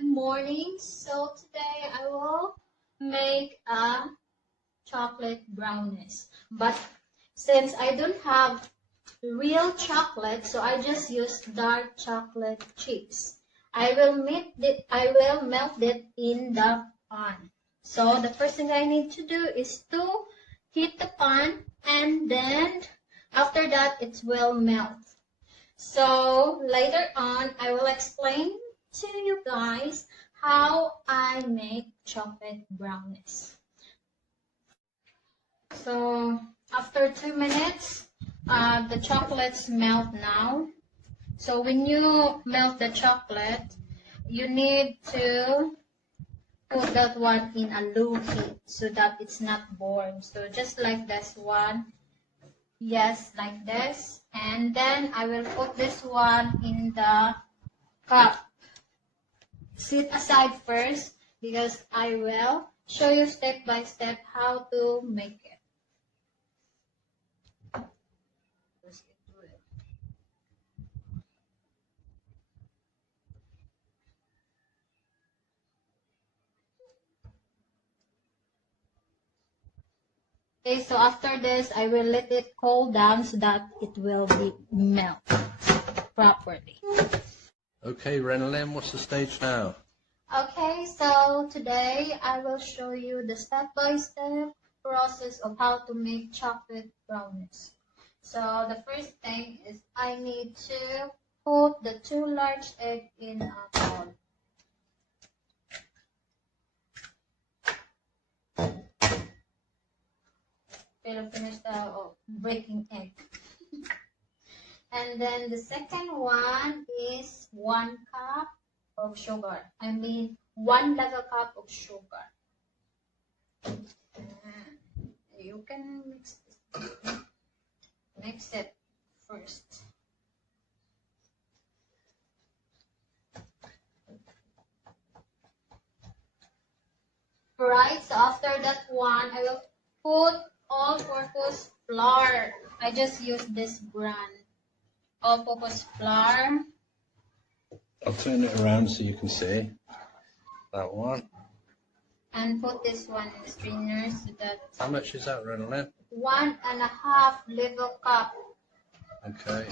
Good morning. So today I will make a chocolate brownies. But since I don't have real chocolate, so I just use dark chocolate chips. I will melt it in the pan. So the first thing I need to do is to heat the pan, and then after that it will melt. So later on, I will explain to you guys how I make chocolate brownies. So after 2 minutes, the chocolates melt now. So when you melt the chocolate, you need to put that one in a low heat so that it's not burned. So just like this one. Yes, like this. And then I will put this one in the cup. Sit aside first because I will show you step by step how to make it. Okay, so after this, I will let it cool down so that it will be melt properly. Okay, Renalyn, what's the stage now? Okay, so today I will show you the step-by-step process of how to make chocolate brownies. So the first thing is I need to put the 2 large eggs in a bowl. Finish the breaking egg. And then the second one is 1 cup of sugar. I mean 1 level cup of sugar. You can mix it first. Right, so after that one, I will put all-purpose flour. I just use this brand. All-purpose flour. I'll turn it around so you can see that one. And put this one in the strainer so that... How much is that, Renalyn? 1.5 level cup. Okay.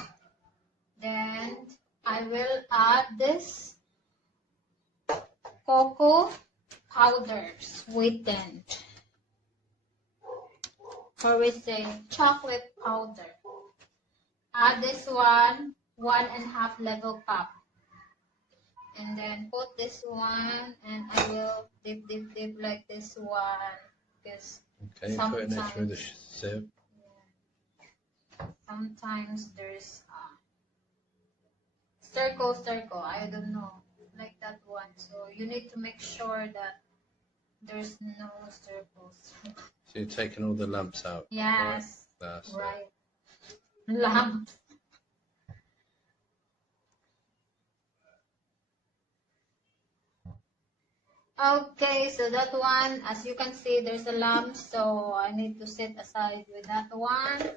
Then I will add this cocoa powder sweetened. Or we say chocolate powder. Add this one, 1.5 level cup. And then put this one, and I will dip like this one. Because Okay, putting it through the sieve. Yeah, sometimes there's circle, I don't know, like that one. So you need to make sure that there's no circles. So you're taking all the lumps out? Yes. Right. That's right. Lumps. Okay, so that one, as you can see, there's a lump, so I need to set aside with that one.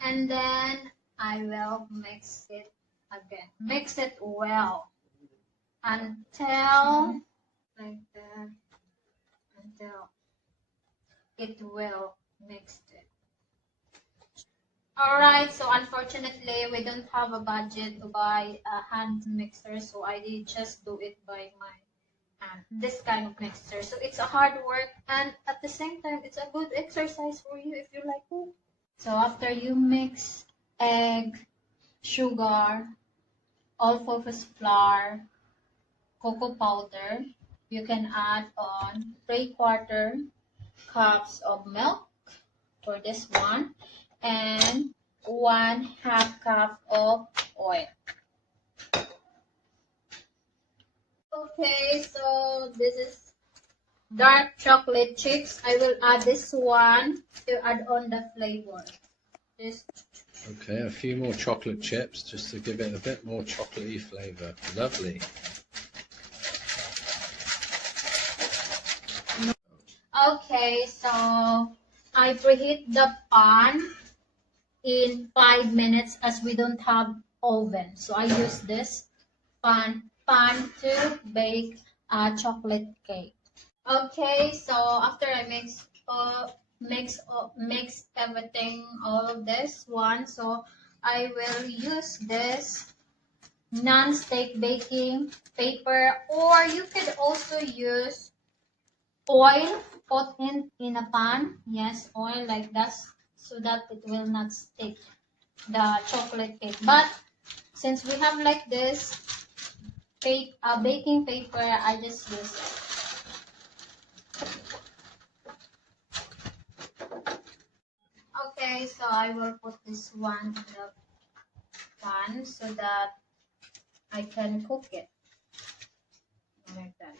And then I will mix it again. Mix it well until like that, until it will mix it. Alright, so unfortunately we don't have a budget to buy a hand mixer, so I did just do it by my hand. This kind of mixer. So it's a hard work, and at the same time it's a good exercise for you if you like it. So after you mix egg, sugar, all-purpose flour, cocoa powder, you can add on 3/4 cups of milk for this one, and 1/2 cup of oil. Okay, so this is dark chocolate chips. I will add this one to add on the flavor. Okay, a few more chocolate chips just to give it a bit more chocolatey flavour. Lovely. Okay, so I preheat the pan in 5 minutes as we don't have oven. So I use this pan to bake chocolate cake. Okay, so after I mix everything, all of this one, so I will use this non-stick baking paper, or you could also use oil put in a pan. Yes, oil like that, so that it will not stick the chocolate cake. But since we have like this baking paper, I just use it. Okay, so I will put this one in the pan so that I can cook it like that.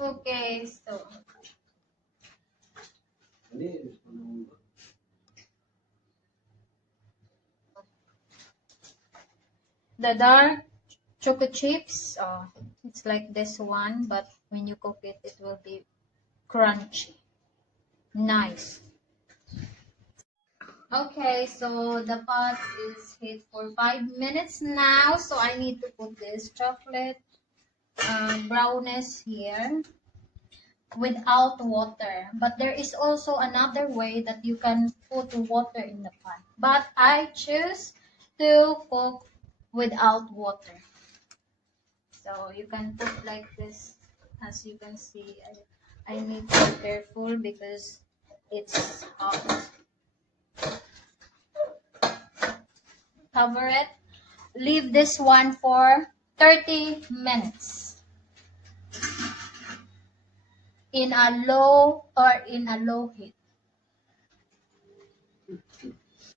Okay, so the dark chocolate chips, it's like this one, but when you cook it, it will be crunchy, nice. Okay, so the pot is heat for 5 minutes now, so I need to put this chocolate brownness here without water. But there is also another way that you can put water in the pan. But I choose to cook without water. So you can put like this. As you can see, I need to be careful because it's hot. Cover it. Leave this one for 30 minutes in a low heat.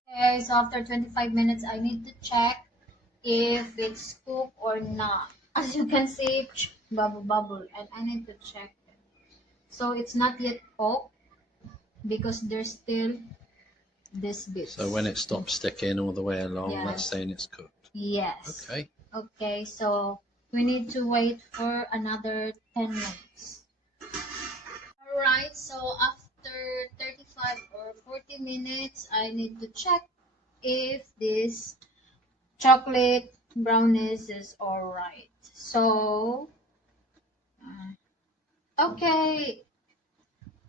Okay, so after 25 minutes, I need to check if it's cooked or not. As you can see, bubble, and I need to check it. So it's not yet cooked because there's still this bit. So when it stops sticking all the way along, Yes. that's saying it's cooked. Yes. Okay. Okay, so we need to wait for another 10 minutes. Alright, so after 35 or 40 minutes, I need to check if this chocolate brownies is alright. So, okay.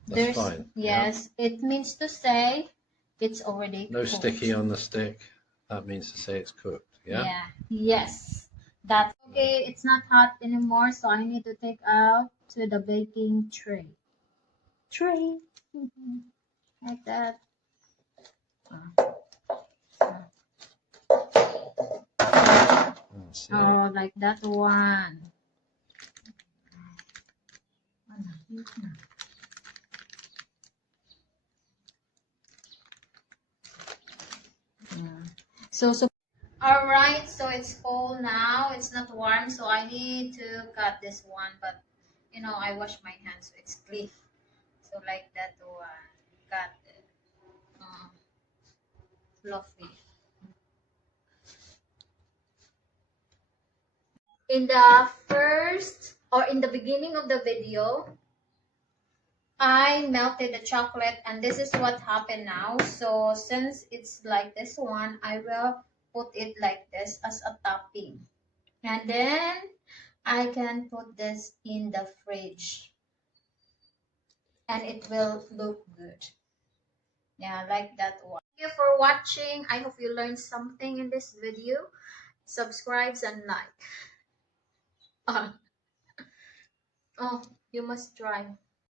That's fine. Yes, it means to say it's already No cooked. sticky on the stick. That means to say it's cooked. Yeah? Yeah. Yes. That's okay. It's not hot anymore, so I need to take out to the baking tray. Like that. That's it. Oh, like that one. So all right, so it's cold now. It's not warm, so I need to cut this one. But I wash my hands, so it's clean. So like that one, cut it. Fluffy. In the first or in the beginning of the video, I melted the chocolate, and this is what happened now. So since it's like this one, I will put it like this as a topping. And then I can put this in the fridge and it will look good. Yeah, like that one. Thank you for watching. I hope you learned something in this video. Subscribe and like. Oh, you must try.